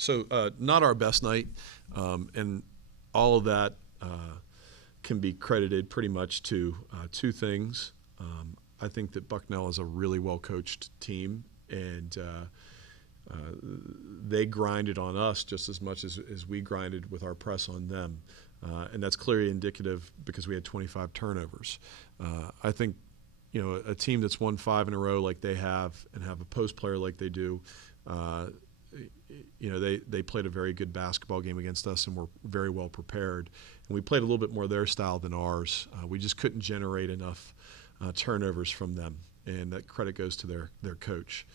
So not our best night, and all of that can be credited pretty much to two things. I think that Bucknell is a really well-coached team, and they grinded on us just as much as we grinded with our press on them. And that's clearly indicative because we had 25 turnovers. I think, a team that's won 5 in a row like they have and have a post player like they do, they played a very good basketball game against us and were very well prepared. And we played a little bit more their style than ours. We just couldn't generate enough turnovers from them, and that credit goes to their coach.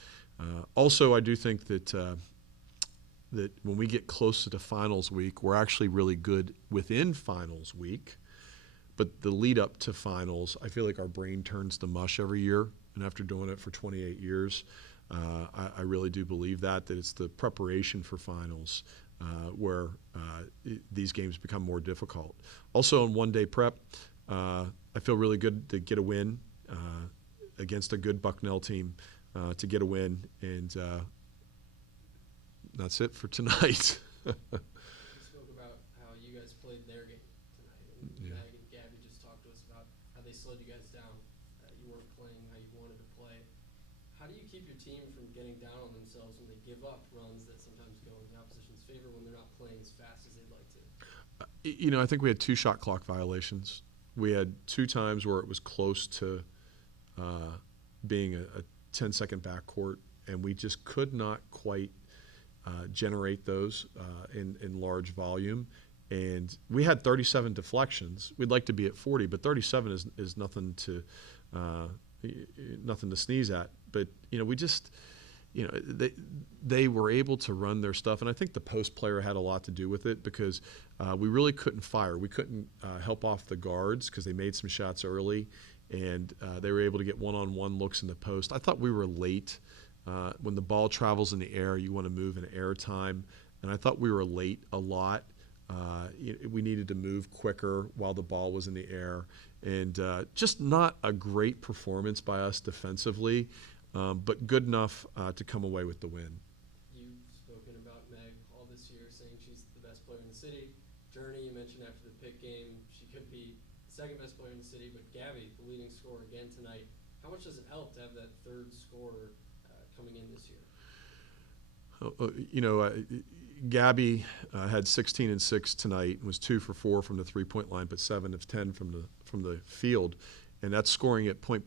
Also, I do think that that when we get closer to finals week, we're actually really good within finals week. But the lead up to finals, I feel like our brain turns to mush every year. And after doing it for 28 years, I really do believe that it's the preparation for finals where these games become more difficult. Also, in one-day prep, I feel really good to get a win against a good Bucknell team, to get a win, and that's it for tonight. You spoke about how you guys played their game tonight, and Meg and Gabby just talked to us about how they slowed you guys down. You weren't playing how you wanted to play. How do you keep your team from getting down on themselves when they give up runs that sometimes go in the opposition's favor when they're not playing as fast as they'd like to? I think we had 2 shot clock violations. We had 2 times where it was close to being a 10-second backcourt, and we just could not quite generate those in large volume. And we had 37 deflections. We'd like to be at 40, but 37 is nothing to sneeze at. But we just they were able to run their stuff, and I think the post player had a lot to do with it because we really couldn't fire. We couldn't help off the guards because they made some shots early, and they were able to get one-on-one looks in the post. I thought we were late. When the ball travels in the air, you want to move in air time, and I thought we were late a lot. We needed to move quicker while the ball was in the air, and just not a great performance by us defensively, but good enough to come away with the win. You've spoken about Meg all this year, saying she's the best player in the city. Journey, you mentioned after the pick game, she could be the second best player in the city, but Gabby, the leading scorer again tonight. How much does it help to have that third scorer coming in this year? Gabby had 16 and 6 tonight, was 2 for 4 from the 3-point line, but 7 of 10 from the field, and that's scoring at point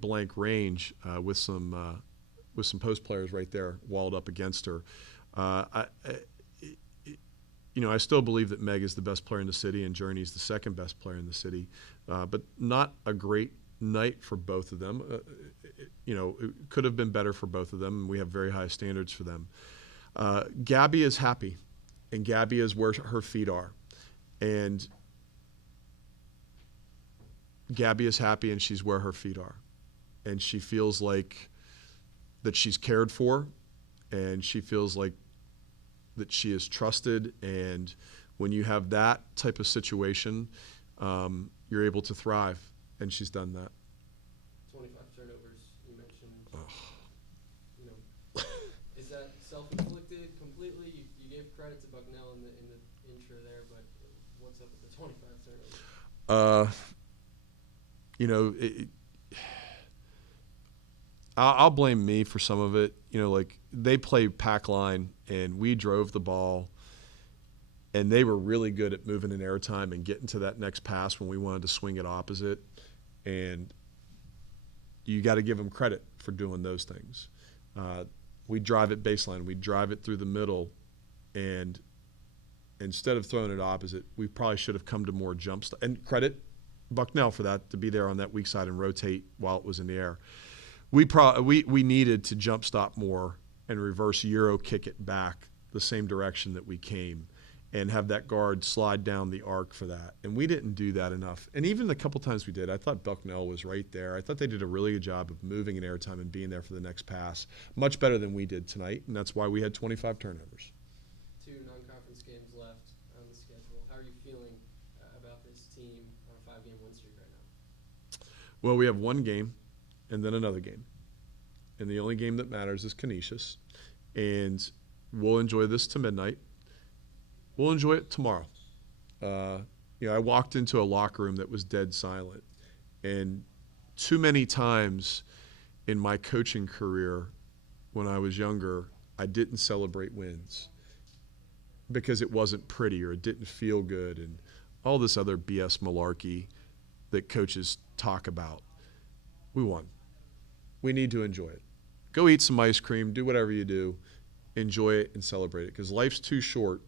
blank range with some post players right there walled up against her. I still believe that Meg is the best player in the city and Journey's the second best player in the city, but not a great night for both of them. It could have been better for both of them, and we have very high standards for them. Gabby is happy, and Gabby is where her feet are. And Gabby is happy, and she's where her feet are. And she feels like that she's cared for, and she feels like that she is trusted. And when you have that type of situation, you're able to thrive, and she's done that. 25 turnovers, you mentioned. Is that self-inflicted completely? You gave credit to Bucknell in the intro there, but what's up with the 25 turnovers? I'll blame me for some of it. They played pack line, and we drove the ball, and they were really good at moving in airtime and getting to that next pass when we wanted to swing it opposite. And you got to give them credit for doing those things. We drive it baseline. We drive it through the middle, and instead of throwing it opposite, we probably should have come to more jump stop. And credit Bucknell for that, to be there on that weak side and rotate while it was in the air. We needed to jump stop more and reverse Euro kick it back the same direction that we came and have that guard slide down the arc for that. And we didn't do that enough. And even the couple times we did, I thought Bucknell was right there. I thought they did a really good job of moving in airtime and being there for the next pass, much better than we did tonight, and that's why we had 25 turnovers. 2 non-conference games left on the schedule. How are you feeling about this team on a 5-game win streak right now? Well, we have one game and then another game. And the only game that matters is Canisius. And we'll enjoy this to midnight. We'll enjoy it tomorrow. I walked into a locker room that was dead silent. And too many times in my coaching career when I was younger, I didn't celebrate wins because it wasn't pretty or it didn't feel good and all this other BS malarkey that coaches talk about. We won. We need to enjoy it. Go eat some ice cream, do whatever you do, enjoy it and celebrate it because life's too short.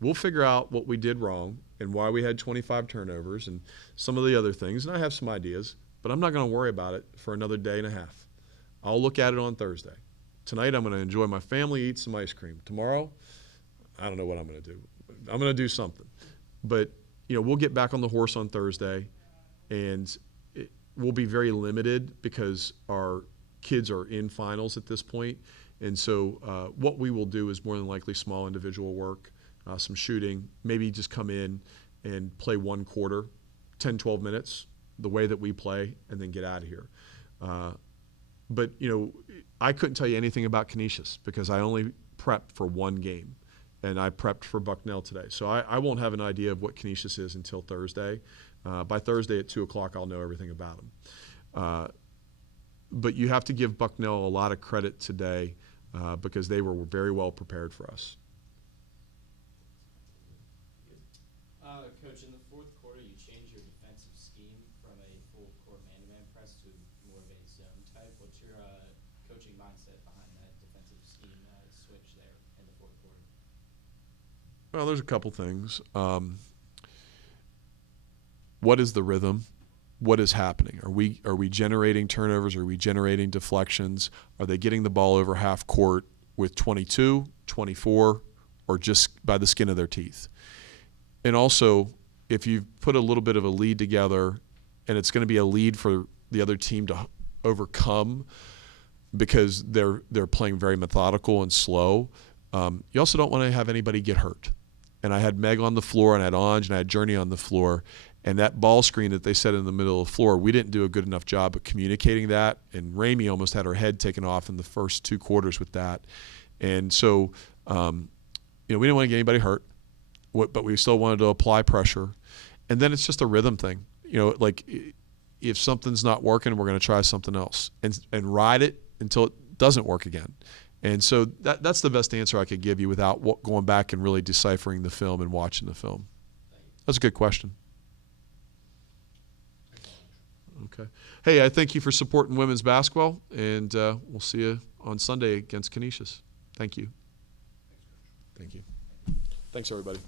We'll figure out what we did wrong and why we had 25 turnovers and some of the other things, and I have some ideas, but I'm not going to worry about it for another day and a half. I'll look at it on Thursday. Tonight I'm going to enjoy my family, eat some ice cream. Tomorrow, I don't know what I'm going to do. I'm going to do something. But, we'll get back on the horse on Thursday, and we'll be very limited because our kids are in finals at this point. And so what we will do is more than likely small individual work, some shooting, maybe just come in and play one quarter, 10, 12 minutes, the way that we play, and then get out of here. But, I couldn't tell you anything about Canisius because I only prepped for one game, and I prepped for Bucknell today. So I won't have an idea of what Canisius is until Thursday. By Thursday at 2 o'clock, I'll know everything about them. But you have to give Bucknell a lot of credit today because they were very well prepared for us. Coach, in the fourth quarter, you changed your defensive scheme from a full court man-to-man press to more of a zone type. What's your coaching mindset behind that defensive scheme switch there in the fourth quarter? Well, there's a couple things. What is the rhythm? What is happening? Are we generating turnovers? Are we generating deflections? Are they getting the ball over half court with 22, 24, or just by the skin of their teeth? And also, if you put a little bit of a lead together and it's going to be a lead for the other team to overcome because they're playing very methodical and slow, you also don't want to have anybody get hurt. And I had Meg on the floor, and I had Anj, and I had Journey on the floor. And that ball screen that they set in the middle of the floor, we didn't do a good enough job of communicating that. And Ramey almost had her head taken off in the first 2 quarters with that. And so, we didn't want to get anybody hurt, but we still wanted to apply pressure. And then it's just a rhythm thing. Like if something's not working, we're going to try something else and ride it until it doesn't work again. And so that's the best answer I could give you without going back and really deciphering the film and watching the film. That's a good question. Okay. Hey, I thank you for supporting women's basketball, and we'll see you on Sunday against Canisius. Thank you. Thank you. Thanks, everybody.